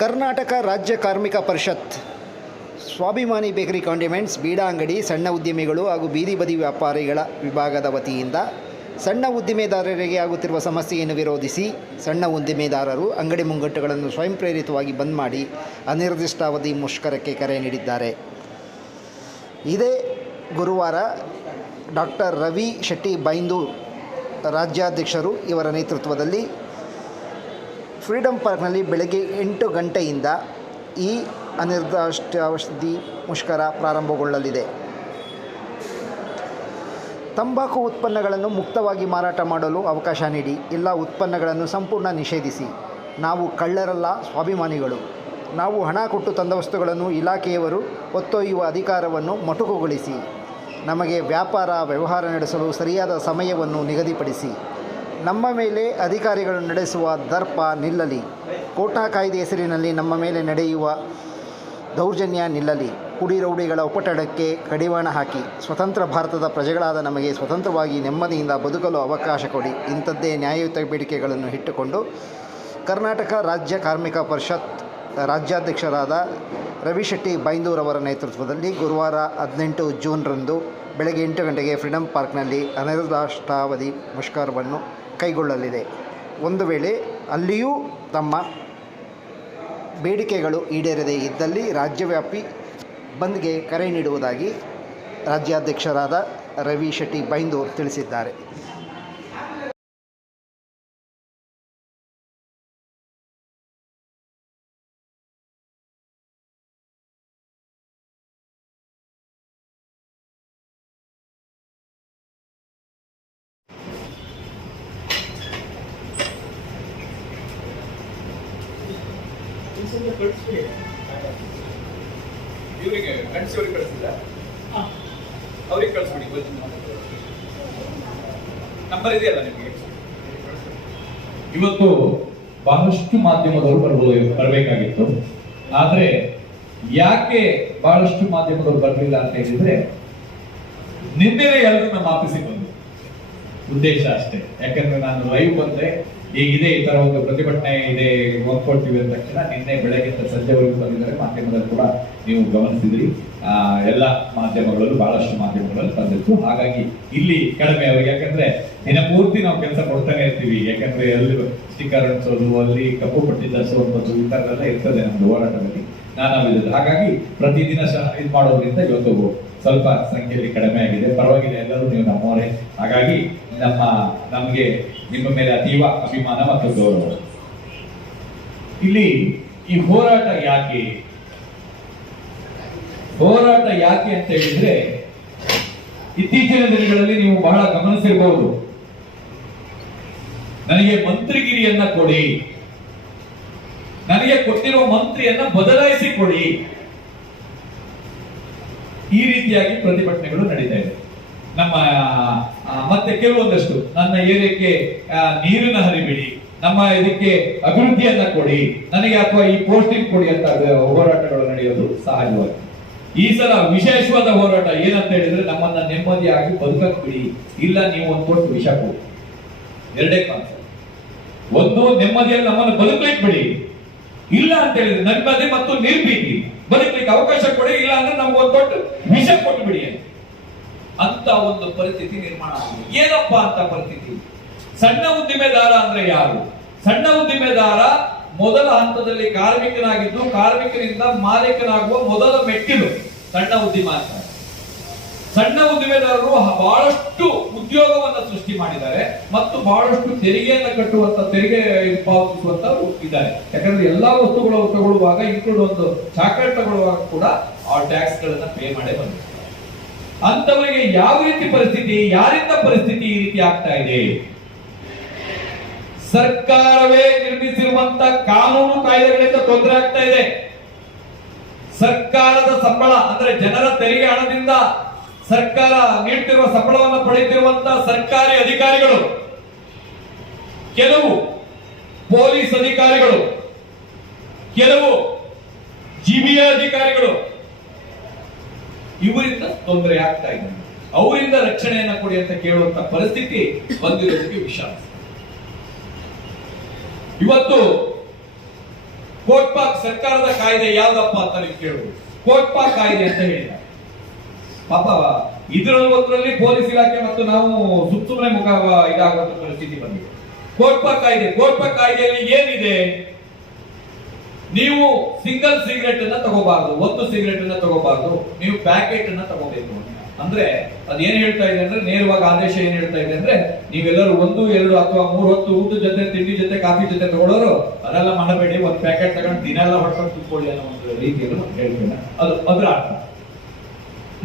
ಕರ್ನಾಟಕ ರಾಜ್ಯ ಕಾರ್ಮಿಕ ಪರಿಷತ್ ಸ್ವಾಭಿಮಾನಿ ಬೇಕರಿ ಕಾಂಡಿಮೆಂಟ್ಸ್ ಬೀಡಾ ಅಂಗಡಿ ಸಣ್ಣ ಉದ್ಯಮಿಗಳು ಹಾಗೂ ಬೀದಿ ಬದಿ ವ್ಯಾಪಾರಿಗಳ ವಿಭಾಗದ ವತಿಯಿಂದ ಸಣ್ಣ ಉದ್ದಿಮೆದಾರರಿಗೆ ಆಗುತ್ತಿರುವ ಸಮಸ್ಯೆಯನ್ನು ವಿರೋಧಿಸಿ ಸಣ್ಣ ಉದ್ದಿಮೆದಾರರು ಅಂಗಡಿ ಮುಂಗಟ್ಟುಗಳನ್ನು ಸ್ವಯಂ ಪ್ರೇರಿತವಾಗಿ ಬಂದ್ ಮಾಡಿ ಅನಿರ್ದಿಷ್ಟಾವಧಿ ಮುಷ್ಕರಕ್ಕೆ ಕರೆ ನೀಡಿದ್ದಾರೆ. ಇದೇ ಗುರುವಾರ ಡಾಕ್ಟರ್ ರವಿ ಶೆಟ್ಟಿ ಬೈಂದೂರು ರಾಜ್ಯಾಧ್ಯಕ್ಷರು ಇವರ ನೇತೃತ್ವದಲ್ಲಿ ಫ್ರೀಡಂ ಪಾರ್ಕ್ನಲ್ಲಿ ಬೆಳಗ್ಗೆ 8 ಗಂಟೆಯಿಂದ ಈ ಅನಿರ್ದಿಷ್ಟಾವಧಿ ಮುಷ್ಕರ ಪ್ರಾರಂಭಗೊಳ್ಳಲಿದೆ. ತಂಬಾಕು ಉತ್ಪನ್ನಗಳನ್ನು ಮುಕ್ತವಾಗಿ ಮಾರಾಟ ಮಾಡಲು ಅವಕಾಶ ನೀಡಿ, ಎಲ್ಲ ಉತ್ಪನ್ನಗಳನ್ನು ಸಂಪೂರ್ಣ ನಿಷೇಧಿಸಿ. ನಾವು ಕಳ್ಳರಲ್ಲ, ಸ್ವಾಭಿಮಾನಿಗಳು. ನಾವು ಹಣ ಕೊಟ್ಟು ತಂದ ವಸ್ತುಗಳನ್ನು ಇಲಾಖೆಯವರು ಹೊತ್ತೊಯ್ಯುವ ಅಧಿಕಾರವನ್ನು ಮೊಟಕುಗೊಳಿಸಿ, ನಮಗೆ ವ್ಯವಹಾರ ನಡೆಸಲು ಸರಿಯಾದ ಸಮಯವನ್ನು ನಿಗದಿಪಡಿಸಿ. ನಮ್ಮ ಮೇಲೆ ಅಧಿಕಾರಿಗಳು ನಡೆಸುವ ದರ್ಪ ನಿಲ್ಲಲಿ. ಕೋಟಾ ಕಾಯ್ದೆ ಹೆಸರಿನಲ್ಲಿ ನಮ್ಮ ಮೇಲೆ ನಡೆಯುವ ದೌರ್ಜನ್ಯ ನಿಲ್ಲಲಿ. ಕುಡಿ ರೌಡಿಗಳ ಉಪಟಳಕ್ಕೆ ಕಡಿವಾಣ ಹಾಕಿ ಸ್ವತಂತ್ರ ಭಾರತದ ಪ್ರಜೆಗಳಾದ ನಮಗೆ ಸ್ವತಂತ್ರವಾಗಿ ನೆಮ್ಮದಿಯಿಂದ ಬದುಕಲು ಅವಕಾಶ ಕೊಡಿ. ಇಂಥದ್ದೇ ನ್ಯಾಯಯುತ ಬೇಡಿಕೆಗಳನ್ನು ಇಟ್ಟುಕೊಂಡು ಕರ್ನಾಟಕ ರಾಜ್ಯ ಕಾರ್ಮಿಕ ಪರಿಷತ್ ರಾಜ್ಯಾಧ್ಯಕ್ಷರಾದ ರವಿ ಶೆಟ್ಟಿ ಬೈಂದೂರವರ ನೇತೃತ್ವದಲ್ಲಿ ಗುರುವಾರ 18 ಜೂನ್ರಂದು ಬೆಳಗ್ಗೆ 8 ಗಂಟೆಗೆ ಫ್ರೀಡಂ ಪಾರ್ಕ್ನಲ್ಲಿ ಅನಿರ್ದಿಷ್ಟಾವಧಿ ಮುಷ್ಕರವನ್ನು ಕೈಗೊಳ್ಳಲಿದೆ. ಒಂದು ವೇಳೆ ಅಲ್ಲಿಯೂ ತಮ್ಮ ಬೇಡಿಕೆಗಳು ಈಡೇರದೇ ಇದ್ದಲ್ಲಿ ರಾಜ್ಯವ್ಯಾಪಿ ಬಂದ್ಗೆ ಕರೆ ನೀಡುವುದಾಗಿ ರಾಜ್ಯಾಧ್ಯಕ್ಷರಾದ ರವಿ ಶೆಟ್ಟಿ ಬೈಂದೂರು ತಿಳಿಸಿದ್ದಾರೆ. ಇವರಿಗೆ ಗಂಡಸವರಿಗೆ ಕಳಿಸಿಲ್ಲ, ಅವ್ರಿಗೆ ಕಳಿಸ್ಬಿಡಿ. ನಂಬರ್ ಇದೆಯಲ್ಲ ನಿಮಗೆ. ಇವತ್ತು ಬಹಳಷ್ಟು ಮಾಧ್ಯಮದವರು ಬರಬೇಕಾಗಿತ್ತು. ಆದ್ರೆ ಯಾಕೆ ಬಹಳಷ್ಟು ಮಾಧ್ಯಮದವರು ಬರಲಿಲ್ಲ ಅಂತ ಹೇಳಿದ್ರೆ, ನಿನ್ನೆ ಎಲ್ಲರೂ ನಮ್ಮ ಆಫೀಸಿಗೆ ಬಂದು ಉದ್ದೇಶ ಅಷ್ಟೇ. ಯಾಕಂದ್ರೆ ನಾನು ಲೈವ್ ಬಂದ್ರೆ ಈಗಿದೆ, ಈ ತರ ಒಂದು ಪ್ರತಿಭಟನೆ ಇದೆ, ಒಪ್ಕೊಳ್ತೀವಿ ಅಂದ ತಕ್ಷಣ ನಿನ್ನೆ ಬೆಳಗ್ಗೆ ಸಂಜೆವರೆಗೂ ಬಂದಿದ್ದಾರೆ. ಮಾಧ್ಯಮದಲ್ಲಿ ಕೂಡ ನೀವು ಗಮನಿಸಿದ್ರಿ, ಎಲ್ಲ ಮಾಧ್ಯಮಗಳಲ್ಲೂ ಬಹಳಷ್ಟು ಮಾಧ್ಯಮಗಳಲ್ಲಿ ಬಂದಿತ್ತು. ಹಾಗಾಗಿ ಇಲ್ಲಿ ಕಡಿಮೆ ಅವ್ರಿಗೆ, ಯಾಕಂದ್ರೆ ದಿನಪೂರ್ತಿ ನಾವು ಕೆಲಸ ಕೊಡ್ತಾನೆ ಇರ್ತೀವಿ. ಯಾಕಂದ್ರೆ ಅಲ್ಲಿ ಸ್ಟಿಕ್ಕರ್ ಅಂಟಿಸೋದು, ಅಲ್ಲಿ ಕಪ್ಪು ಪಟ್ಟಿ ತರಿಸುವಂಥದ್ದು, ಈ ತರದೆಲ್ಲ ಇರ್ತದೆ ನಮ್ದು ಹೋರಾಟದಲ್ಲಿ ನಾನಾ ವಿಧದ. ಹಾಗಾಗಿ ಪ್ರತಿದಿನ ಇದು ಮಾಡೋದ್ರಿಂದ ಇವತ್ತು ಸ್ವಲ್ಪ ಸಂಖ್ಯೆಯಲ್ಲಿ ಕಡಿಮೆ ಆಗಿದೆ. ಪರವಾಗಿಲ್ಲ, ಎಲ್ಲರೂ ನೀವು ನಮ್ಮವರೇ. ಹಾಗಾಗಿ ನಮಗೆ ನಿಮ್ಮ ಮೇಲೆ ಅತೀವ ಅಭಿಮಾನ ಮತ್ತು ಗೌರವ. ಇಲ್ಲಿ ಈ ಹೋರಾಟ ಯಾಕೆ ಅಂತ ಹೇಳಿದ್ರೆ, ಇತ್ತೀಚಿನ ದಿನಗಳಲ್ಲಿ ನೀವು ಬಹಳ ಗಮನಿಸಿರಬಹುದು, ನನಗೆ ಮಂತ್ರಿಗಿರಿಯನ್ನ ಕೊಡಿ, ನನಗೆ ಕೊಟ್ಟಿರುವ ಮಂತ್ರಿಯನ್ನ ಬದಲಾಯಿಸಿ ಕೊಡಿ, ಈ ರೀತಿಯಾಗಿ ಪ್ರತಿಭಟನೆಗಳು ನಡೀತಾ ಇದೆ. ನಮ್ಮ ಮತ್ತೆ ಕೆಲವೊಂದಷ್ಟು ನನ್ನ ಏರಿಯಾಕ್ಕೆ ನೀರಿನ ಹರಿಬಿಡಿ, ನಮ್ಮ ಇದಕ್ಕೆ ಅಭಿವೃದ್ಧಿಯನ್ನ ಕೊಡಿ, ನನಗೆ ಅಥವಾ ಈ ಪೋಸ್ಟಿಂಗ್ ಕೊಡಿ ಅಂತ ಹೋರಾಟಗಳು ನಡೆಯೋದು ಸಹಜವಾಗಿ. ಈ ಸಲ ವಿಶೇಷವಾದ ಹೋರಾಟ ಏನಂತ ಹೇಳಿದ್ರೆ, ನಮ್ಮನ್ನ ನೆಮ್ಮದಿಯಾಗಿ ಬದುಕಕ್ಕೆ ಬಿಡಿ, ಇಲ್ಲ ನೀವು ಒಂದು ಕೊಟ್ಟು ವಿಷ ಕೊಡಿ. ಎರಡೇ ಕಾನ್ಸೆಪ್ಟ್. ಒಂದು, ನೆಮ್ಮದಿಯಲ್ಲಿ ನಮ್ಮನ್ನು ಬದುಕಲಿಕ್ಕೆ ಬಿಡಿ, ಇಲ್ಲ ಅಂತ ಹೇಳಿದ್ರೆ ನೆಮ್ಮದಿ ಮತ್ತು ನಿರ್ಭೀತಿ ಬದುಕಲಿಕ್ಕೆ ಅವಕಾಶ ಕೊಡಿ, ಇಲ್ಲ ಅಂದ್ರೆ ನಮ್ಗೊಂದು ದೊಡ್ಡ ವಿಷ ಕೊಟ್ಟು ಬಿಡಿ ಅಂತ ಒಂದು ಪರಿಸ್ಥಿತಿ ನಿರ್ಮಾಣ ಆಗಿದೆ. ಏನಪ್ಪಾ ಅಂತ ಪರಿಸ್ಥಿತಿ? ಸಣ್ಣ ಉದ್ದಿಮೆದಾರ ಅಂದ್ರೆ ಯಾರು? ಸಣ್ಣ ಉದ್ದಿಮೆದಾರ ಮೊದಲ ಹಂತದಲ್ಲಿ ಕಾರ್ಮಿಕನಾಗಿದ್ದು, ಕಾರ್ಮಿಕನಿಂದ ಮಾಲೀಕನಾಗುವ ಮೊದಲ ಮೆಟ್ಟಿಲು ಸಣ್ಣ ಉದ್ದಿಮ ಅಂತ. ಸಣ್ಣ ಉದ್ದಿಮೆದಾರರು ಬಹಳಷ್ಟು ಉದ್ಯೋಗವನ್ನ ಸೃಷ್ಟಿ ಮಾಡಿದ್ದಾರೆ ಮತ್ತು ಬಹಳಷ್ಟು ತೆರಿಗೆಯನ್ನು ಕಟ್ಟುವಂತ, ತೆರಿಗೆ ಪಾವತಿಸುವಂತರು ಇದ್ದಾರೆ. ಯಾಕಂದ್ರೆ ಎಲ್ಲಾ ವಸ್ತುಗಳು ತಗೊಳ್ಳುವಾಗ, ಇನ್ಕ್ಲೂಡ್ ಒಂದು ಚಾಕ್ಲೇಟ್ ತಗೊಳ್ಳುವಾಗ ಕೂಡ ಆ ಟ್ಯಾಕ್ಸ್ ಗಳನ್ನ ಪೇ ಮಾಡೇ ಬಂದಿದೆ. ಅಂತವರಿಗೆ ಯಾವ ರೀತಿ ಪರಿಸ್ಥಿತಿ, ಯಾರಿಂದ ಪರಿಸ್ಥಿತಿ ಈ ರೀತಿ ಆಗ್ತಾ ಇದೆ? ಸರ್ಕಾರವೇ ನಿರ್ಮಿಸಿರುವಂತ ಕಾನೂನು ಕಾಯ್ದೆಗಳಿಂದ ತೊಂದರೆ ಆಗ್ತಾ ಇದೆ. ಸರ್ಕಾರದ ಸಂಬಳ ಅಂದ್ರೆ ಜನರ ತೆರಿಗೆ ಹಣದಿಂದ ಸರ್ಕಾರ ನೀಡುತ್ತಿರುವ ಸಂಬಳವನ್ನು ಪಡೆಯುತ್ತಿರುವಂತಹ ಸರ್ಕಾರಿ ಅಧಿಕಾರಿಗಳು, ಕೆಲವು ಪೊಲೀಸ್ ಅಧಿಕಾರಿಗಳು, ಕೆಲವು ಜಿಬಿಎ ಅಧಿಕಾರಿಗಳು, ಇವರಿಂದ ತೊಂದರೆ ಆಗ್ತಾ ಇದೆ. ಅವರಿಂದ ರಕ್ಷಣೆಯನ್ನ ಕೊಡಿ ಅಂತ ಕೇಳುವಂತ ಪರಿಸ್ಥಿತಿ ಬಂದಿರೋದಕ್ಕೆ ವಿಷಾದ. ಇವತ್ತು ಕೋರ್ಟ್ ಪಾರ್ಕ್ ಸರ್ಕಾರದ ಕಾಯ್ದೆ ಯಾವ್ದಪ್ಪ ಅಂತ ನೀವು ಕೇಳುವುದು. ಕೋಟ್ಪಾ ಕಾಯ್ದೆ ಅಂತ ಹೇಳಿದ್ದಾರೆ. ಪಾಪ ಇದರಲ್ಲಿ ಪೊಲೀಸ್ ಇಲಾಖೆ ಮತ್ತು ನಾವು ಸುಮ್ಮನೆ ಮುಖ ಇದಾಗುವಂತ ಪರಿಸ್ಥಿತಿ ಬಂದಿದೆ. ಕೋಟ್ಪಾ ಕಾಯ್ದೆಯಲ್ಲಿ ಏನಿದೆ? ನೀವು ಸಿಂಗಲ್ ಸಿಗರೇಟ್ ಅನ್ನ ತಗೋಬಾರ್ದು, ಒಂದು ಸಿಗರೇಟ್ ಅನ್ನ ತಗೋಬಾರ್ದು, ನೀವು ಪ್ಯಾಕೆಟ್ ಅನ್ನ ತಗೋಬೇಕು. ಅಂದ್ರೆ ಅದೇನ್ ಹೇಳ್ತಾ ಇದೆ ಅಂದ್ರೆ, ನೇರವಾಗಿ ಆದೇಶ ಏನ್ ಹೇಳ್ತಾ ಇದೆ ಅಂದ್ರೆ, ನೀವೆಲ್ಲರೂ 1, 2 ಅಥವಾ 3 ಹೊತ್ತು ಊಟದ ಜೊತೆ, ತಿಂಡಿ ಜೊತೆ, ಕಾಫಿ ಜೊತೆ ತಗೊಳ್ಳೋರು ಅದೆಲ್ಲ ಮಾಡಬೇಡಿ, ಒಂದು ಪ್ಯಾಕೆಟ್ ತಗೊಂಡು ದಿನೆಲ್ಲ ಹೊಡ್ಕೊಂಡು ಕೂತ್ಕೊಳ್ಳಿ ಅನ್ನೋ ಒಂದು ರೀತಿಯಲ್ಲಿ ಹೇಳ್ತೇನೆ. ಅದು ಅದರ ಅರ್ಥ.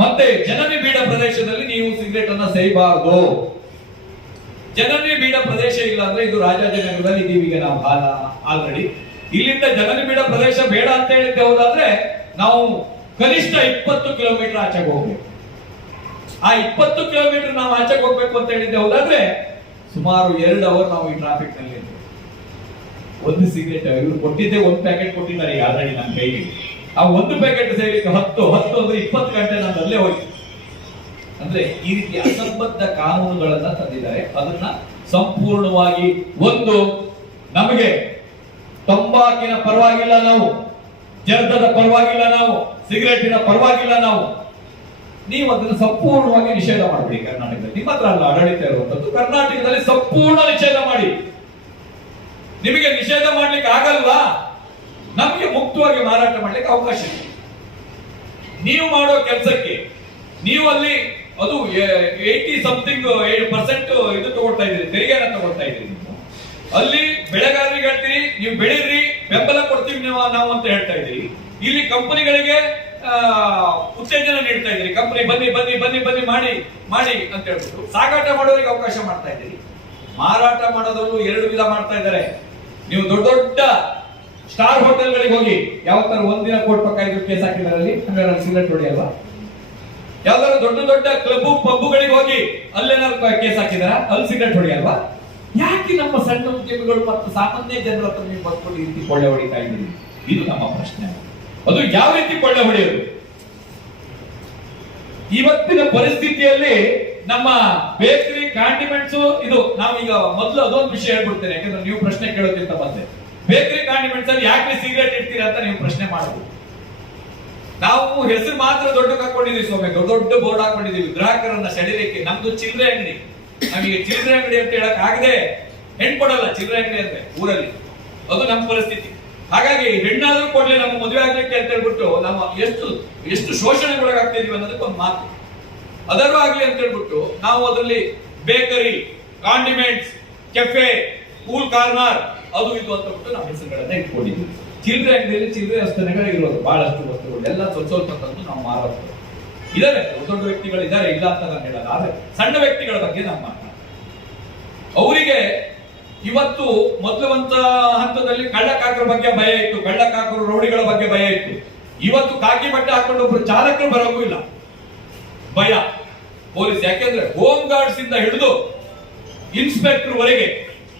ಮತ್ತೆ ಜನನಿಬಿಡ ಪ್ರದೇಶದಲ್ಲಿ ನೀವು ಸಿಗರೇಟ್ ಅನ್ನ ಸೇಯಬಾರದು. ಜನನಿಬಿಡ ಪ್ರದೇಶ ಇಲ್ಲ ಅಂದ್ರೆ, ಇದು ರಾಜಾಜಿನಗರದಲ್ಲಿ ಇದೀವಿ ಈಗ ನಾವು ಆಲ್ರೆಡಿ. ಇಲ್ಲಿಂದ ಜನನಿಬಿಡ ಪ್ರದೇಶ ಬೇಡ ಅಂತ ಹೇಳಿದ್ದೆ ಹೋದಾದ್ರೆ ನಾವು ಕನಿಷ್ಠ 20 ಕಿಲೋಮೀಟರ್ ಆಚೆಗೆ ಹೋಗ್ಬೇಕು. ಆ 20 ಕಿಲೋಮೀಟರ್ ನಾವು ಆಚೆಗೆ ಹೋಗ್ಬೇಕು ಅಂತ ಹೇಳಿದ್ದೆ ಹೋದಾದ್ರೆ ಸುಮಾರು 2 ಅವರ್ ನಾವು ಈ ಟ್ರಾಫಿಕ್ ನಲ್ಲಿ ಇದ್ದೇವೆ. ಒಂದು ಸಿಗರೇಟ್ ಇವರು ಕೊಟ್ಟಿದ್ದೆ, ಒಂದು ಪ್ಯಾಕೆಟ್ ಕೊಟ್ಟಿದ್ದಾರೆ ಆಲ್ರೆಡಿ ನನ್ನ ಕೈಗೆ. ಆ ಒಂದು ಪ್ಯಾಕೆಟ್ ಸೇರಿಕ್ಕೆ 10 ಅಂದ್ರೆ 20 ಗಂಟೆ ನಾನು ಅಲ್ಲೇ ಹೋಯ್ತು. ಅಂದ್ರೆ ಈ ರೀತಿ ಅಸಂಬದ್ಧ ಕಾನೂನುಗಳನ್ನ ತಂದಿದ್ದಾರೆ. ಅದನ್ನ ಸಂಪೂರ್ಣವಾಗಿ ಒಂದು ನಮಗೆ ತಂಬಾಕಿನ ಪರವಾಗಿಲ್ಲ ನಾವು, ಜರ್ದದ ಪರವಾಗಿಲ್ಲ ನಾವು, ಸಿಗರೇಟಿನ ಪರವಾಗಿಲ್ಲ ನಾವು, ನೀವು ಅದನ್ನು ಸಂಪೂರ್ಣವಾಗಿ ನಿಷೇಧ ಮಾಡಬೇಡಿ. ಕರ್ನಾಟಕದಲ್ಲಿ ನಿಮ್ಮ ಹತ್ರ ಅಲ್ಲ ಆಡಳಿತ ಇರುವಂತದ್ದು, ಕರ್ನಾಟಕದಲ್ಲಿ ಸಂಪೂರ್ಣ ನಿಷೇಧ ಮಾಡಿ. ನಿಮಗೆ ನಿಷೇಧ ಮಾಡ್ಲಿಕ್ಕೆ ಆಗಲ್ವಾ? ನಮಗೆ ಮುಕ್ತವಾಗಿ ಮಾರಾಟ ಮಾಡ್ಲಿಕ್ಕೆ ಅವಕಾಶ ಇದೆ. ನೀವು ಮಾಡೋ ಕೆಲಸಕ್ಕೆ ನೀವು ಅಲ್ಲಿ ಅದು 80% ಇದು ತಗೊಳ್ತಾ ಇದ್ದೀರಿ, ತೆರಿಗೆನ ತಗೊಳ್ತಾ ಇದ್ದೀರಿ. ನೀವು ಅಲ್ಲಿ ಬೆಳೆಗಾರರಿಗೆ ಹೇಳ್ತೀರಿ ನೀವು ಬೆಳೀರಿ, ಬೆಂಬಲ ಕೊಡ್ತೀವಿ ನಾವು ಅಂತ ಹೇಳ್ತಾ ಇದ್ದೀರಿ. ಇಲ್ಲಿ ಕಂಪನಿಗಳಿಗೆ ಉತ್ತೇಜನ ನೀಡ್ತಾ ಇದ್ದೀರಿ, ಕಂಪನಿ ಬನ್ನಿ ಬನ್ನಿ ಬನ್ನಿ ಬನ್ನಿ ಮಾಡಿ ಮಾಡಿ ಅಂತ ಹೇಳ್ಬಿಟ್ಟು ಸಾಗಾಟ ಮಾಡೋರಿಗೆ ಅವಕಾಶ ಮಾಡ್ತಾ ಇದ್ದೀರಿ. ಮಾರಾಟ ಮಾಡೋದನ್ನು 2 ವಿಧ ಮಾಡ್ತಾ ಇದ್ದಾರೆ. ನೀವು ದೊಡ್ಡ ದೊಡ್ಡ ಸ್ಟಾರ್ ಹೋಟೆಲ್ಗಳಿಗೆ ಹೋಗಿ, ಯಾವತ್ತಾರು ಒಂದಿನ ₹1 ಕೇಸ್ ಹಾಕಿದಾರೆ ಅಲ್ಲಿ, ಹಂಗಾರೆ ಸಿಗರೇಟ್ ಹೊಡಿಯಲ್ವಾ? ಯಾವ್ದಾದ್ರು ದೊಡ್ಡ ದೊಡ್ಡ ಕ್ಲಬ್ ಪಬ್ಗಳಿಗೆ ಹೋಗಿ ಅಲ್ಲೇನಾದ್ರು ಕೇಸ್ ಹಾಕಿದಾರ, ಅಲ್ಲಿ ಸಿಗರೇಟ್ ಹೊಡಿಯಲ್ವಾ? ಯಾಕೆ ನಮ್ಮ ಸಣ್ಣ ಉದ್ಯಮಿಗಳು ಮತ್ತು ಸಾಮಾನ್ಯ ಜನರ ಹತ್ರ ನೀವು ಬಂದ್ಕೊಂಡು ಈ ರೀತಿ ಕೊಳ್ಳೆ ಹೊಡಿತಾ ಇದ್ದೀರಿ? ಇದು ನಮ್ಮ ಪ್ರಶ್ನೆ. ಅದು ಯಾವ ರೀತಿ ಕೊಳ್ಳೆ ಹೊಡೆಯೋದು? ಇವತ್ತಿನ ಪರಿಸ್ಥಿತಿಯಲ್ಲಿ ನಮ್ಮ ಬೇಕರಿ ಕಾಂಡಿಮೆಂಟ್ಸ್ ಇದು ನಾವೀಗ ಮೊದಲು ಅದೊಂದು ವಿಷಯ ಹೇಳ್ಬಿಡ್ತೇನೆ, ಯಾಕಂದ್ರೆ ನೀವು ಪ್ರಶ್ನೆ ಕೇಳೋಕ್ಕಿಂತ ಬಂದೆ. ಬೇಕರಿ ಕಾಂಡಿಮೆಂಟ್ಸ್ ಅಲ್ಲಿ ಯಾಕೆ ಸಿಗರೇಟ್ ಇಡ್ತೀರಾ ಅಂತ ನೀವು ಪ್ರಶ್ನೆ ಮಾಡಬಹುದು. ನಾವು ಹೆಸರು ಮಾತ್ರ ದೊಡ್ಡ ಹಾಕೊಂಡಿದೀವಿ ಸ್ವಾಮಿ, ದೊಡ್ಡ ದೊಡ್ಡ ಬೋರ್ಡ್ ಹಾಕೊಂಡಿದೀವಿ ಗ್ರಾಹಕರನ್ನ ಸೆಳೆಯಲಿಕ್ಕೆ. ನಮ್ದು ಚಿಲ್ಲರೆ ಅಂಗಡಿ, ನಮಗೆ ಚಿಲ್ಲರೆ ಅಂಗಡಿ ಅಂತ ಹೇಳಕ್ ಆಗದೆ ಹೆಣ್ಣು ಕೊಡಲ್ಲ ಚಿಲ್ಲರೆ ಅಂಗಡಿ ಅಂದ್ರೆ ಊರಲ್ಲಿ. ಅದು ನಮ್ಮ ಪರಿಸ್ಥಿತಿ. ಹಾಗಾಗಿ ಹೆಣ್ಣಾದ್ರೂ ಕೊಡ್ಲಿ ನಮ್ಮ ಮದುವೆ ಆಗ್ಲಿಕ್ಕೆ ಅಂತ ಹೇಳ್ಬಿಟ್ಟು ನಾವು ಎಷ್ಟು ಶೋಷಣೆಗೊಳಗಾಗ್ತಾ ಇದೀವಿ ಅನ್ನೋದಕ್ಕೆ ಒಂದು ಮಾತು. ಅದರೂ ಆಗ್ಲಿ ಅಂತ ಹೇಳ್ಬಿಟ್ಟು ನಾವು ಅದರಲ್ಲಿ bakery, condiments, cafe, cool corner, ಅದು ಇದು ಅಂತ ಬಿಟ್ಟು ನಾವು ಹೆಸರುಗಳನ್ನ ಇಟ್ಕೊಂಡಿದ್ವಿ. ಚಿಲ್ಲರೆ ಅಂಗಡಿಯಲ್ಲಿ ಚಿಲ್ಲರೆ ವಸ್ತುಗಳು ಇರೋದು ಬಹಳಷ್ಟು ವಸ್ತುಗಳು ಎಲ್ಲ ಸ್ವಲ್ಪ ತಂದು ನಾವು ಮಾರೋದು ಇದಾರೆ. ದೊಡ್ಡ ವ್ಯಕ್ತಿಗಳು ಇದ್ದಾರೆ, ಇಲ್ಲ ಅಂತ ನಾನು ಹೇಳಲ್ಲ. ಆದ್ರೆ ಸಣ್ಣ ವ್ಯಕ್ತಿಗಳ ಬಗ್ಗೆ ನಾವು ಮಾತಾಡ, ಅವರಿಗೆ ಇವತ್ತು ಮೊದಲುವಂತ ಹಂತದಲ್ಲಿ ಕಳ್ಳಕಾಕರ ಬಗ್ಗೆ ಭಯ ಇತ್ತು, ಕಳ್ಳಕಾಕರು ರೌಡಿಗಳ ಬಗ್ಗೆ ಭಯ ಇತ್ತು. ಇವತ್ತು ಕಾಕಿ ಬಟ್ಟೆ ಹಾಕೊಂಡು ಒಬ್ರು ಚಾಲಕರು ಬರೋಗೂ ಇಲ್ಲ, ಭಯ ಪೊಲೀಸ್. ಯಾಕೆಂದ್ರೆ ಹೋಮ್ ಗಾರ್ಡ್ಸ್ ಇಂದ ಹಿಡಿದು ಇನ್ಸ್ಪೆಕ್ಟರ್ ವರೆಗೆ,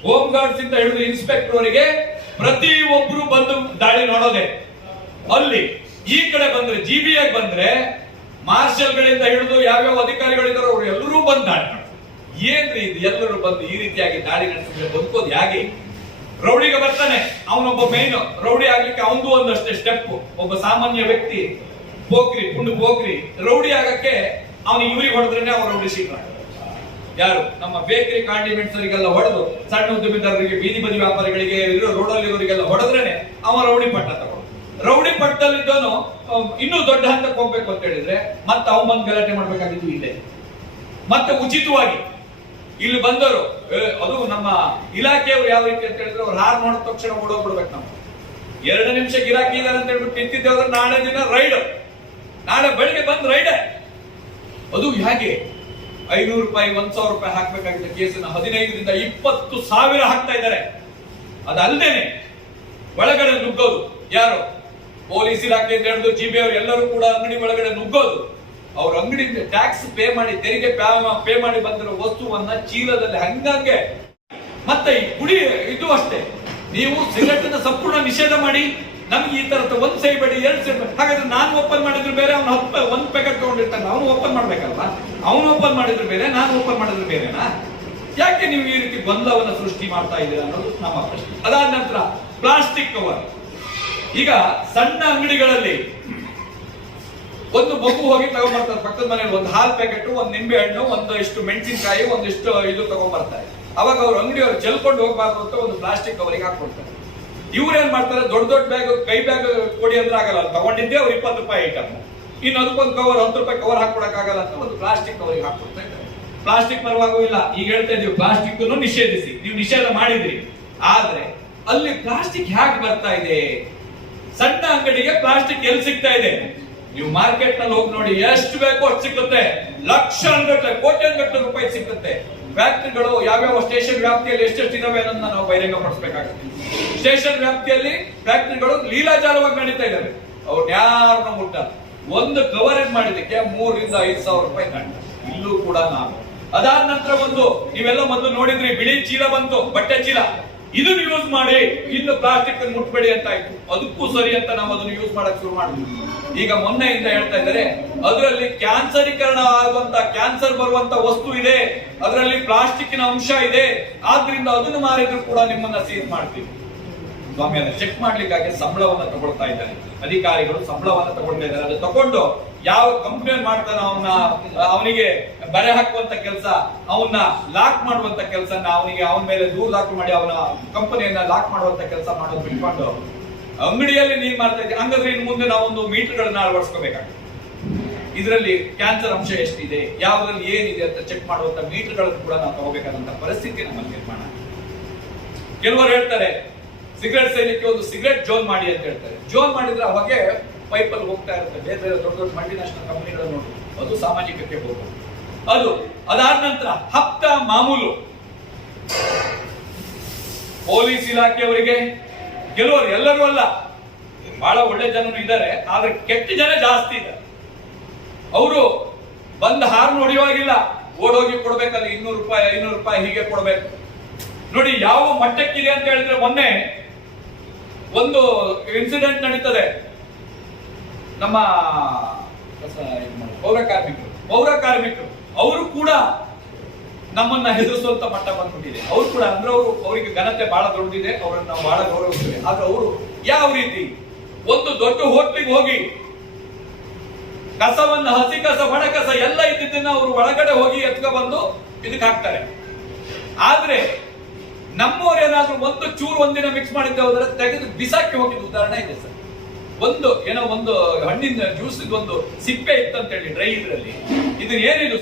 ಹೋಮ್ ಗಾರ್ಡ್ಸ್ ಇಂದ ಹಿಡಿದು ಇನ್ಸ್ಪೆಕ್ಟರ್ ವರೆಗೆ ಪ್ರತಿ ಒಬ್ರು ಬಂದು ದಾಳಿ ನೋಡೋದೆ. ಅಲ್ಲಿ ಈ ಕಡೆ ಬಂದ್ರೆ ಜಿಬಿಯಾಗಿ ಬಂದ್ರೆ ಮಾರ್ಷಲ್ ಗಳಿಂದ ಹಿಡಿದು ಯಾವ್ಯಾವ ಅಧಿಕಾರಿಗಳಿದ್ದಾರೋ ಅವರು ಎಲ್ಲರೂ ಬಂದು ದಾಳಿ ಮಾಡೋದು. ಏನ್ರಿ ಇದು? ಎಲ್ಲರೂ ಬಂದು ಈ ರೀತಿಯಾಗಿ ದಾಳಿ ನಡೆಸಿದ್ರೆ ಬದುಕೋದು ಹೇಗೆ? ರೌಡಿಗೆ ಬರ್ತಾನೆ, ಅವನೊಬ್ಬ ಮೇನ್ ರೌಡಿ ಆಗ್ಲಿಕ್ಕೆ ಅವನದು ಒಂದಷ್ಟೇ ಸ್ಟೆಪ್. ಒಬ್ಬ ಸಾಮಾನ್ಯ ವ್ಯಕ್ತಿ ಪುಂಡು ಪೋಖ್ರಿ ರೌಡಿ ಆಗಕ್ಕೆ ಅವನು ಇವ್ರಿಗೆ ಹೊಡೆದ್ರೇನೆ ಅವ್ರ ರೌಡಿ ಶೀಟ್ರ. ಯಾರು? ನಮ್ಮ ಬೇಕರಿ ಕಾಂಡಿಮೆಂಟ್ಸ್ ಅವರಿಗೆಲ್ಲ ಹೊಡೆದು, ಸಣ್ಣ ಉದ್ಯಮಿದಾರರಿಗೆ, ಬೀದಿ ಬದಿ ವ್ಯಾಪಾರಿಗಳಿಗೆ, ರೋಡಲ್ಲಿ ಇರೋರಿಗೆಲ್ಲ ಹೊಡೆದ್ರೇನೆ ಅವ ರೌಡಿ ಪಟ್ಟ ತಗೊಂಡು. ರೌಡಿ ಪಟ್ಟದಲ್ಲಿದ್ದವನು ಇನ್ನೂ ದೊಡ್ಡ ಹಂತಕ್ಕೆ ಹೋಗ್ಬೇಕು ಅಂತ ಹೇಳಿದ್ರೆ ಮತ್ತೆ ಅವನ್ ಬಂದು ಗಲಾಟೆ ಮಾಡ್ಬೇಕಾಗಿತ್ತು ಇಲ್ಲೇ. ಮತ್ತೆ ಉಚಿತವಾಗಿ ಇಲ್ಲಿ ಬಂದವರು, ಅದು ನಮ್ಮ ಇಲಾಖೆಯವರು ಯಾವ ರೀತಿ ಅಂತ ಹೇಳಿದ್ರೆ ಅವ್ರು ಹಾರ್ ನೋಡಿದ ತಕ್ಷಣ ಓಡೋಗ್ಬಿಡ್ಬೇಕು. ನಾವು 2 ನಿಮಿಷ ಗಿರಾಕಿ ಇದಾರೆ ಅಂತ ಹೇಳ್ಬಿಟ್ಟು ನಿಂತಿದ್ದೇವೆ, ನಾಳೆ ದಿನ ರೈಡ್, ನಾಳೆ ಬೆಳಿಗ್ಗೆ ಬಂದ್ ರೈಡ್. ಅದು ಹೇಗೆ ₹500 ₹1,000 ಹಾಕ್ಬೇಕಾಗಿದ್ದ ಕೇಸನ್ನ 15ರಿಂದ 20,000 ಹಾಕ್ತಾ ಇದ್ದಾರೆ. ಅದಲ್ಲದೇನೆ ಒಳಗಡೆ ನುಗ್ಗೋದು ಯಾರು? ಪೊಲೀಸ್ ಇಲಾಖೆ ಅಂತ ಹೇಳಿದ್ರು, ಜಿಬಿ ಅವರು ಎಲ್ಲರೂ ಕೂಡ ಅಂಗಡಿ ಒಳಗಡೆ ನುಗ್ಗೋದು. ಅವ್ರ ಅಂಗಡಿ ಟ್ಯಾಕ್ಸ್ ಪೇ ಮಾಡಿ, ತೆರಿಗೆ ಪೇ ಮಾಡಿ ಬಂದಿರೋ ವಸ್ತುವನ್ನ ಚೀಲದಲ್ಲಿ ಹಂಗಂಗೆ. ಮತ್ತೆ ಈ ಕುಡಿ ಇದು ಅಷ್ಟೇ, ನೀವು ಸಿಗರೆಟ್ ಅನ್ನ ಸಂಪೂರ್ಣ ನಿಷೇಧ ಮಾಡಿ, ನಮ್ಗೆ ಈ ತರದ 1 ಸೇಬೇಡಿ 2 ಸೇಬೇಡಿ. ಹಾಗಾದ್ರೆ ನಾನು ಓಪನ್ ಮಾಡಿದ್ರು ಬೇರೆ, ಅವ್ನು 1 ಪ್ಯಾಕೆಟ್ ತಗೊಂಡಿರ್ತಾನೆ, ಅವನು ಓಪನ್ ಮಾಡ್ಬೇಕಲ್ವಾ? ಅವನು ಓಪನ್ ಮಾಡಿದ್ರು ಬೇರೆ, ನಾನು ಓಪನ್ ಮಾಡಿದ್ರು ಬೇರೆನಾ? ಯಾಕೆ ನೀವು ಈ ರೀತಿ ಗೊಂದಲವನ್ನ ಸೃಷ್ಟಿ ಮಾಡ್ತಾ ಇದ್ದೀರಾ ಅನ್ನೋದು ನಮ್ಮ ಪ್ರಶ್ನೆ. ಅದಾದ ನಂತರ ಪ್ಲಾಸ್ಟಿಕ್ ಕವರ್. ಈಗ ಸಣ್ಣ ಅಂಗಡಿಗಳಲ್ಲಿ ಒಂದು ಮಗು ಹೋಗಿ ತಗೊಂಡ್ಬರ್ತಾರೆ ಪಕ್ಕದ ಮನೆಯಲ್ಲಿ ಒಂದು ಹಾಲ್ ಪ್ಯಾಕೆಟ್, ಒಂದು ನಿಂಬೆ ಹಣ್ಣು, ಒಂದಿಷ್ಟು ಮೆಣಸಿನಕಾಯಿ, ಒಂದಿಷ್ಟು ಇದು ತಗೊಂಡ್ಬರ್ತಾರೆ. ಅವಾಗ ಅವ್ರ ಅಂಗಡಿಯವರು ಚೆಲ್ಕೊಂಡು ಹೋಗ್ಬಾರ್ದು ಅಂತ ಒಂದು ಪ್ಲಾಸ್ಟಿಕ್ ಕವರಿಗೆ ಹಾಕೊಡ್ತಾರೆ. ಇವ್ರೇನ್ ಮಾಡ್ತಾರೆ, ದೊಡ್ಡ ದೊಡ್ಡ ಬ್ಯಾಗ್, ಕೈ ಬ್ಯಾಗ್ ಕೊಡಿ ಅಂದ್ರೆ ಆಗಲ್ಲ, ತಗೊಂಡಿದ್ದೆ ಅವ್ರು 20 ರೂಪಾಯಿ ಐಟಮ್, ಇನ್ನು ಅದಕ್ಕೊಂದು ಕವರ್ 10 ರೂಪಾಯಿ ಕವರ್ ಹಾಕೊಡಕ್ ಆಗಲ್ಲ ಅಂತ ಒಂದು ಪ್ಲಾಸ್ಟಿಕ್ ಕವರಿಗೆ ಹಾಕೊಡ್ತಾ ಇದ್ದಾರೆ. ಪ್ಲಾಸ್ಟಿಕ್ ಪರವಾಗೂ ಇಲ್ಲ, ಈಗ ಹೇಳ್ತಾ ಇದೀವಿ ಪ್ಲಾಸ್ಟಿಕ್ ನಿಷೇಧಿಸಿ, ನೀವು ನಿಷೇಧ ಮಾಡಿದ್ರಿ. ಆದ್ರೆ ಅಲ್ಲಿ ಪ್ಲಾಸ್ಟಿಕ್ ಹ್ಯಾಕ್ ಬರ್ತಾ ಇದೆ? ಸಣ್ಣ ಅಂಗಡಿಗೆ ಪ್ಲಾಸ್ಟಿಕ್ ಎಲ್ಲಿ ಸಿಗ್ತಾ ಇದೆ? ನೀವು ಮಾರ್ಕೆಟ್ ನಲ್ಲಿ ಹೋಗಿ ನೋಡಿ, ಎಷ್ಟು ಬೇಕೋ ಅಷ್ಟು ಸಿಗುತ್ತೆ. ಲಕ್ಷಾನುಗಟ್ಟಲೆ, ಕೋಟ್ಯಾಂಗಟ್ಟಲೆ ರೂಪಾಯಿ ಸಿಗುತ್ತೆ. ಫ್ಯಾಕ್ಟರಿಗಳು ಯಾವ್ಯಾವ ಸ್ಟೇಷನ್ ವ್ಯಾಪ್ತಿಯಲ್ಲಿ ಎಷ್ಟೆಷ್ಟು ಇದಾವೆ ಅನ್ನೋದನ್ನ ನಾವು ಬಹಿರಂಗ ಪಡಿಸಬೇಕಾಗುತ್ತೆ. ಸ್ಟೇಷನ್ ವ್ಯಾಪ್ತಿಯಲ್ಲಿ ಫ್ಯಾಕ್ಟರಿಗಳು ಲೀಲಾಜಾಲವಾಗಿ ನಡೀತಾ ಇದಾವೆ. ಅವ್ರು ಯಾರನ್ನ ಮುಟ್ಟ ಒಂದು ಕವರೇಜ್ ಮಾಡಿದಕ್ಕೆ 3,000 ರಿಂದ 5,000 ರೂಪಾಯಿ ದಂಡ. ಇಲ್ಲೂ ಕೂಡ ನಾವು ಅದಾದ ನಂತರ ನೀವೆಲ್ಲ ಮೊದಲು ನೋಡಿದ್ರಿ, ಬಿಳಿ ಚೀಲ ಬಂತು, ಬಟ್ಟೆ ಚೀಲ, ಇದನ್ನು ಯೂಸ್ ಮಾಡಿ, ಇನ್ನು ಪ್ಲಾಸ್ಟಿಕ್ ಮುಟ್ಬೇಡಿ ಅಂತ ಆಯ್ತು. ಅದಕ್ಕೂ ಸರಿ ಅಂತ ನಾವು ಅದನ್ನು ಯೂಸ್ ಮಾಡಕ್ ಶುರು ಮಾಡಿದ್ವಿ. ಈಗ ಮೊನ್ನೆಯಿಂದ ಹೇಳ್ತಾ ಇದ್ದಾರೆ, ಅದರಲ್ಲಿ ಕ್ಯಾನ್ಸರೀಕರಣ ಆಗುವಂತ, ಕ್ಯಾನ್ಸರ್ ಬರುವಂತ ವಸ್ತು ಇದೆ, ಅದರಲ್ಲಿ ಪ್ಲಾಸ್ಟಿಕ್ನ ಅಂಶ ಇದೆ, ಆದ್ರಿಂದ ಅದನ್ನು ಮಾರಿದ್ರು ಕೂಡ ನಿಮ್ಮನ್ನ ಸೀಸ್ ಮಾಡ್ತೀವಿ. ಸ್ವಾಮಿ, ಅದನ್ನ ಚೆಕ್ ಮಾಡ್ಲಿಕ್ಕಾಗಿ ಸಂಬಳವನ್ನ ತಗೊಳ್ತಾ ಇದ್ದಾರೆ ಅಧಿಕಾರಿಗಳು, ಸಂಬಳವನ್ನ ತಗೊಳ್ತಾ ಇದ್ದಾರೆ. ಅದು ತಗೊಂಡು ಯಾವ ಕಂಪ್ಲೇಂಟ್ ಮಾಡ್ತಾನೆ ಅವನಿಗೆ ಬರೆ ಹಾಕುವಂತ ಕೆಲಸ, ಅವನ್ನ ಲಾಕ್ ಮಾಡುವಂತ ಕೆಲಸ, ಅವನ ಮೇಲೆ ದೂರು ದಾಖಲು ಮಾಡಿ ಅವನ ಕಂಪನಿಯನ್ನ ಲಾಕ್ ಮಾಡುವಂತ ಕೆಲಸ ಮಾಡೋದು ಬಿಟ್ಕೊಂಡು ಅಂಗಡಿಯಲ್ಲಿ ನೀನ್ ಮಾಡ್ತಾ ಇದ್ದೀವಿ. ಹಂಗಾದ್ರೆ ಇನ್ನು ಮುಂದೆ ನಾವೊಂದು ಮೀಟರ್ಗಳನ್ನ ಅಳವಡಿಸ್ಕೋಬೇಕಾಗುತ್ತೆ. ಇದರಲ್ಲಿ ಕ್ಯಾನ್ಸರ್ ಅಂಶ ಎಷ್ಟಿದೆ, ಯಾವ್ದ್ರಲ್ಲಿ ಏನಿದೆ ಅಂತ ಚೆಕ್ ಮಾಡುವಂತ ಮೀಟರ್ಗಳನ್ನು ಕೂಡ ನಾವು ತಗೋಬೇಕಾದಂತ ಪರಿಸ್ಥಿತಿ ನಮ್ಮಲ್ಲಿ ನಿರ್ಮಾಣ. ಕೆಲವರು ಹೇಳ್ತಾರೆ, ಸಿಗರೆಟ್ ಸೇಲಿಕ್ಕೆ ಒಂದು ಸಿಗರೆಟ್ ಜೋನ್ ಮಾಡಿ ಅಂತ ಹೇಳ್ತಾರೆ. ಜೋನ್ ಮಾಡಿದ್ರೆ ಹೊಗೆ ಪೈಪಲ್ಲಿ ಹೋಗ್ತಾ ಇರುತ್ತೆ. ಬೇರೆ ಬೇರೆ ದೊಡ್ಡ ದೊಡ್ಡ ಮಲ್ಟಿನ್ಯಾಷನಲ್ ಕಂಪನಿಗಳು ನೋಡಿ, ಅದು ಸಾಮಾಜಿಕಕ್ಕೆ ಹೋಗೋದು. ಅದಾದ ನಂತರ ಹಪ್ತ ಮಾಮೂಲು ಪೊಲೀಸ್ ಇಲಾಖೆಯವರಿಗೆ, ಕೆಲವರು, ಎಲ್ಲರೂ ಅಲ್ಲ, ಬಹಳ ಒಳ್ಳೆ ಜನರು ಇದ್ದಾರೆ, ಆದ್ರೆ ಕೆಟ್ಟ ಜನ ಜಾಸ್ತಿ ಇದ್ದಾರೆ. ಅವರು ಬಂದ್ ಹಾರ್ನ್ ಹೊಡೆಯುವಾಗಿಲ್ಲ, ಓಡೋಗಿ ಕೊಡ್ಬೇಕಲ್ಲ, 200 ರೂಪಾಯಿ 500 ರೂಪಾಯಿ ಹೀಗೆ ಕೊಡ್ಬೇಕು. ನೋಡಿ ಯಾವ ಮಟ್ಟಕ್ಕಿದೆ ಅಂತ ಹೇಳಿದ್ರೆ, ಮೊನ್ನೆ ಒಂದು ಇನ್ಸಿಡೆಂಟ್ ನಡೀತದೆ. ನಮ್ಮ ಪೌರ ಕಾರ್ಮಿಕರು ಅವರು ಕೂಡ ನಮ್ಮನ್ನ ಹೆದರಿಸುವಂತ ಮಟ್ಟ ಬಂದ್ಬಿಟ್ಟಿದೆ. ಅವ್ರು ಕೂಡ ಅಂದ್ರೆ ಅವರಿಗೆ ಘನತೆ ಬಹಳ ದೊಡ್ಡದಿದೆ, ಅವರನ್ನ ನಾವು ಬಹಳ ಗೌರವಿಸ್ತೇವೆ. ಆದ್ರೆ ಅವರು ಯಾವ ರೀತಿ ಒಂದು ದೊಡ್ಡ ಹೋಟ್ಲಿಗೆ ಹೋಗಿ ಕಸವನ್ನ, ಹಸಿ ಕಸ, ಒಣ ಕಸ ಎಲ್ಲ ಇದ್ದಿದ್ದನ್ನ ಅವರು ಒಳಗಡೆ ಹೋಗಿ ಎತ್ಕ ಬಂದು ಇದಕ್ಕೆ ಹಾಕ್ತಾರೆ. ಆದ್ರೆ ನಮ್ಮವ್ರು ಏನಾದ್ರೂ ಒಂದು ಚೂರು ಒಂದಿನ ಮಿಕ್ಸ್ ಮಾಡಿದ್ದೆ ಹೋದ್ರೆ ತೆಗೆದು ಬಿಸಾಕಿ ಹೋಗಿದ್ದ ಉದಾಹರಣೆ ಇದೆ ಸರ್. ಒಂದು ಹಣ್ಣಿನ ಜ್ಯೂಸ್ ಒಂದು ಸಿಪ್ಪೆ ಇತ್ತಂತ ಹೇಳಿ ಡ್ರೈ ಇದ್ರಲ್ಲಿ, ಇದನ್ನ ಏನಿದು